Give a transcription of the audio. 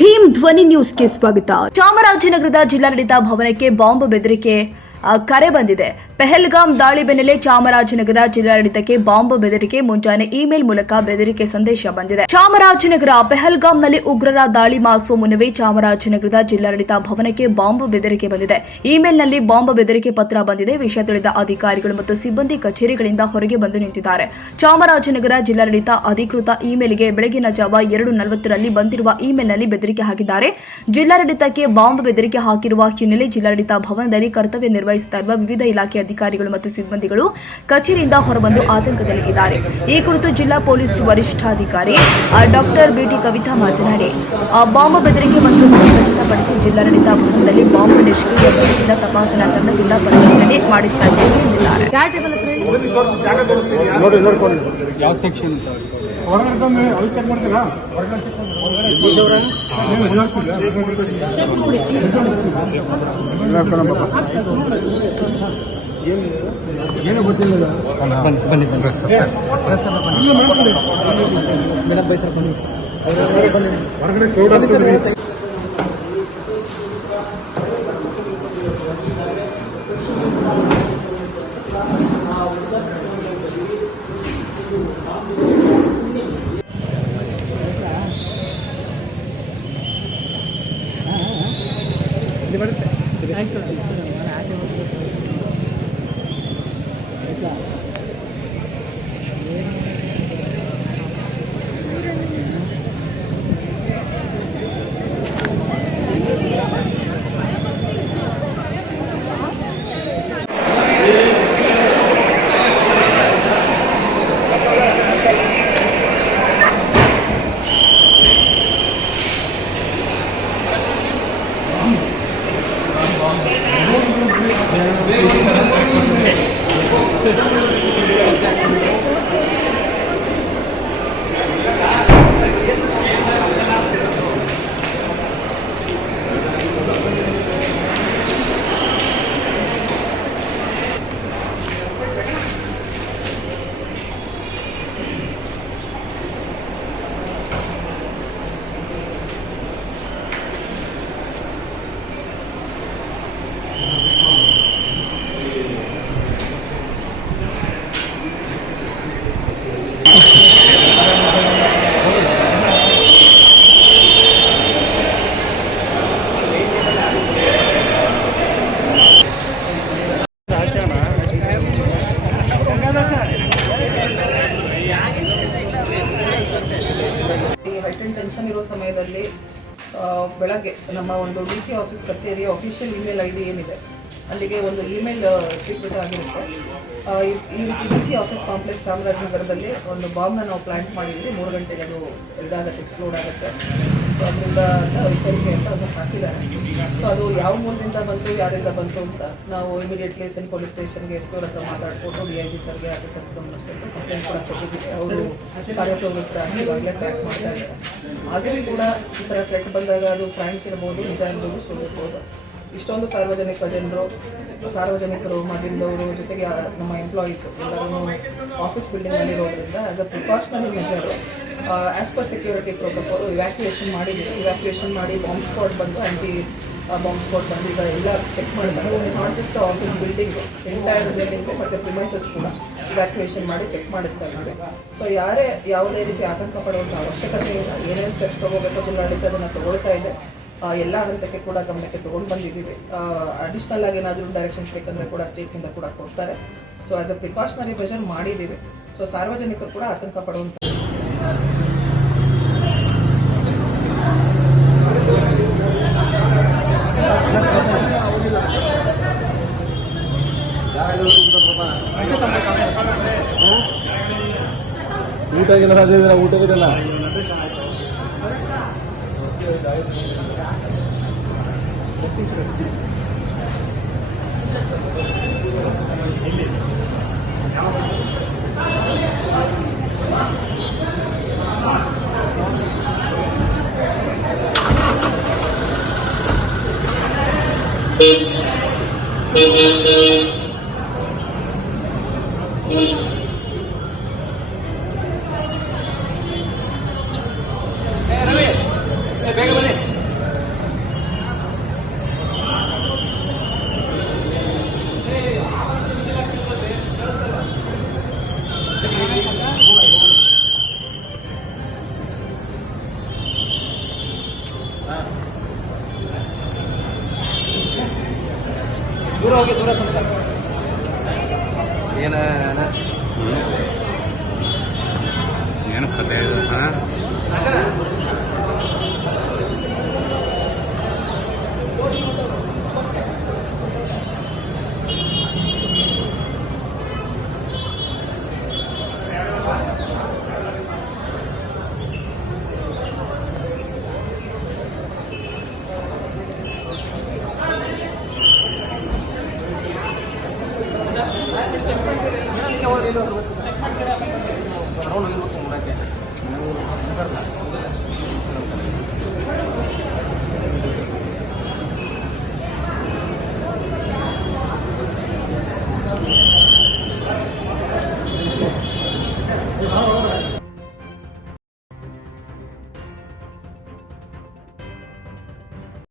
ಭೀಮ್ ಧ್ವನಿ ನ್ಯೂಸ್ಗೆ ಸ್ವಾಗತ. ಚಾಮರಾಜನಗರದ ಜಿಲ್ಲಾಡಳಿತ ಭವನಕ್ಕೆ ಬಾಂಬ್ ಬೆದರಿಕೆ ಕರೆ ಬಂದಿದೆ. ಪೆಹಲ್ಗಾಮ್ ದಾಳಿ ಬೆನ್ನಲ್ಲೇ ಚಾಮರಾಜನಗರ ಜಿಲ್ಲಾಡಳಿತಕ್ಕೆ ಬಾಂಬ್ ಬೆದರಿಕೆ. ಮುಂಜಾನೆ ಇಮೇಲ್ ಮೂಲಕ ಬೆದರಿಕೆ ಸಂದೇಶ ಬಂದಿದೆ. ಚಾಮರಾಜನಗರ ಪೆಹಲ್ಗಾಂನಲ್ಲಿ ಉಗ್ರರ ದಾಳಿ ಮಾಡಿಸುವ ಮುನ್ನವೇ ಚಾಮರಾಜನಗರದ ಜಿಲ್ಲಾಡಳಿತ ಭವನಕ್ಕೆ ಬಾಂಬ್ ಬೆದರಿಕೆ ಬಂದಿದೆ. ಇಮೇಲ್ನಲ್ಲಿ ಬಾಂಬ್ ಬೆದರಿಕೆ ಪತ್ರ ಬಂದಿದೆ. ವಿಷಯ ತಿಳಿದ ಅಧಿಕಾರಿಗಳು ಮತ್ತು ಸಿಬ್ಬಂದಿ ಕಚೇರಿಗಳಿಂದ ಹೊರಗೆ ಬಂದು ನಿಂತಿದ್ದಾರೆ. ಚಾಮರಾಜನಗರ ಜಿಲ್ಲಾಡಳಿತ ಅಧಿಕೃತ ಇಮೇಲ್ಗೆ ಬೆಳಗಿನ ಜಾವ 2:40ರಲ್ಲಿ ಬಂದಿರುವ ಇಮೇಲ್ನಲ್ಲಿ ಬೆದರಿಕೆ ಹಾಕಿದ್ದಾರೆ. ಜಿಲ್ಲಾಡಳಿತಕ್ಕೆ ಬಾಂಬ್ ಬೆದರಿಕೆ ಹಾಕಿರುವ ಹಿನ್ನೆಲೆ ಜಿಲ್ಲಾಡಳಿತ ಭವನದಲ್ಲಿ ಕರ್ತವ್ಯ ನಿರ್ವಹಿಸುತ್ತಾ ಇರುವ ವಿವಿಧ ಇಲಾಖೆ ಅಧಿಕಾರಿಗಳು ಮತ್ತು ಸಿಬ್ಬಂದಿಗಳು ಕಚೇರಿಯಿಂದ ಹೊರಬಂದು ಆತಂಕದಲ್ಲಿ ಇದ್ದಾರೆ. ಈ ಕುರಿತು ಜಿಲ್ಲಾ ಪೊಲೀಸ್ ವರಿಷ್ಠಾಧಿಕಾರಿ ಡಾಕ್ಟರ್ ಬಿಟಿ ಕವಿತಾ ಮಾತನಾಡಿ, ಬಾಂಬ್ ಬೆದರಿಕೆ ಮಂತ್ರವನ್ನು ಖಚಿತಪಡಿಸಿ ಜಿಲ್ಲಾಡಳಿತ ಭವನದಲ್ಲಿ ಬಾಂಬ್ ನಿಷ್ಕ್ರಿಯ ಘಟಕದಿಂದ ತಪಾಸಣಾ ತಂಡದಿಂದ ಪರಿಶೀಲನೆ ಮಾಡಿಸ್ತಾ ಇದ್ದೇವೆ ಎಂದಿದ್ದಾರೆ. ಏನು ಗೊತ್ತಿಲ್ಲ. ಬನ್ನಿ ಮೇಡಮ್ ಬೈತಾರೆ, ಬನ್ನಿ ಹೊರಗಡೆ. ಟೆನ್ಷನ್ ಇರೋ ಸಮಯದಲ್ಲಿ ಬೆಳಗ್ಗೆ ನಮ್ಮ ಒಂದು DC ಆಫೀಸ್ ಕಚೇರಿಯ ಅಫಿಷಿಯಲ್ ಇಮೇಲ್ ID ಏನಿದೆ ಅಲ್ಲಿಗೆ ಒಂದು ಇಮೇಲ್ ಸ್ವೀಕೃತ ಆಗಿರುತ್ತೆ. ಈ ರೀತಿ DC ಆಫೀಸ್ ಕಾಂಪ್ಲೆಕ್ಸ್ ಚಾಮರಾಜನಗರದಲ್ಲಿ ಒಂದು ಬಾಂಬ್ನ ನಾವು ಪ್ಲಾಂಟ್ ಮಾಡಿದ್ದೀವಿ. 3 ಗಂಟೆಗೆ ಅದು ಇದಾಗುತ್ತೆ, ಎಕ್ಸ್ಪ್ಲೋಡ್ ಆಗುತ್ತೆ. ಸೊ ಅದರಿಂದ ಎಚ್ಚರಿಕೆ ಅಂತ ಅದನ್ನು ಹಾಕಿದ್ದಾರೆ. ಸೊ ಅದು ಯಾವ ಮೂಲದಿಂದ ಬಂತು, ಯಾರಿಂದ ಬಂತು ಅಂತ ನಾವು ಇಮಿಡಿಯೇಟ್ಲಿ ಸೆಂಟ್ ಪೊಲೀಸ್ ಸ್ಟೇಷನ್ಗೆ SP ಅವ್ರ ಹತ್ರ ಮಾತಾಡಿಕೊಂಡು DIG ಸರ್ಗೆ ಆಫೀಸರ್ ಗಮನಿಸ್ಕೊಂಡು ಕಂಪ್ಲೇಂಟ್ ಕೂಡ ಕೊಟ್ಟಿದ್ದೀವಿ. ಅವರು ಕಾರ್ಯಪ್ರವೃತ್ತರಾಗಿ ಇವಾಗಲೇ ಟ್ರ್ಯಾಕ್ ಮಾಡ್ತಾ ಇದ್ದಾರೆ. ಆದರೂ ಕೂಡ ಈ ಥರ ಥ್ರೆಟ್ ಬಂದಾಗ ಅದು ಫ್ರ್ಯಾಂಕ್ ಇರ್ಬೋದು, ನಿಜ ಇರ್ಬೋದು, ಸುಳ್ಳು ಇರ್ಬೋದು. ಇಷ್ಟೊಂದು ಸಾರ್ವಜನಿಕರು ಮಾಧ್ಯಮದವರು ಜೊತೆಗೆ ನಮ್ಮ ಎಂಪ್ಲಾಯೀಸ್ ಎಲ್ಲರೂ ಆಫೀಸ್ ಬಿಲ್ಡಿಂಗ್ನಲ್ಲಿ ಇರೋದ್ರಿಂದ as a precautionary measure as per security protocol evacuation ಮಾಡಿದ್ದೀವಿ. ಇವ್ಯಾಕ್ಯುಯೇಷನ್ ಮಾಡಿ ಬಾಂಬ್ ಸ್ಕ್ವಾಡ್ ಬಂದು ಬಾಂಬ್ ಸ್ಕ್ವಾಡ್ ಬಂದು ಈಗ ಎಲ್ಲ ಚೆಕ್ ಮಾಡಿದ್ದಾರೆ. Not just office building, entire building ಮತ್ತು ಪ್ರಿಮೈಸಸ್ ಕೂಡ ಇವ್ಯಾಕ್ಯುಯೇಷನ್ ಮಾಡಿ ಚೆಕ್ ಮಾಡಿಸ್ತಾ ಇದ್ದೀವಿ. ಸೊ ಯಾವುದೇ ರೀತಿ ಆತಂಕ ಪಡುವಂಥ ಅವಶ್ಯಕತೆ ಇಲ್ಲ. ಏನೇನು ಸ್ಟೆಪ್ಸ್ ತೊಗೋಬೇಕು ಜಿಲ್ಲಾಡಳಿತ ಅದನ್ನು ತೊಗೊಳ್ತಾ ಇದೆ. ಎಲ್ಲ ಹಂತಕ್ಕೆ ಕೂಡ ಗಮನಕ್ಕೆ ತೊಗೊಂಡು ಬಂದಿದ್ದೀವಿ. ಅಡಿಷ್ನಲ್ ಆಗಿ ಏನಾದರೂ ಡೈರೆಕ್ಷನ್ಸ್ ಬೇಕಂದರೆ ಕೂಡ ಸ್ಟೇಟ್ನಿಂದ ಕೂಡ ಕೊಡ್ತಾರೆ. So as a precautionary measure ಮಾಡಿದ್ದೀವಿ. ಸೊ ಸಾರ್ವಜನಿಕರು ಕೂಡ ಆತಂಕ ಪಡುವಂಥ ಊಟಕ್ಕೆಲ್ಲ ಸಾಧ್ಯ ಇದೆ, ಊಟಕ್ಕೆಲ್ಲ ಏನು ಕತೆ ಇದು ಹಾಂ ಅವ್ರು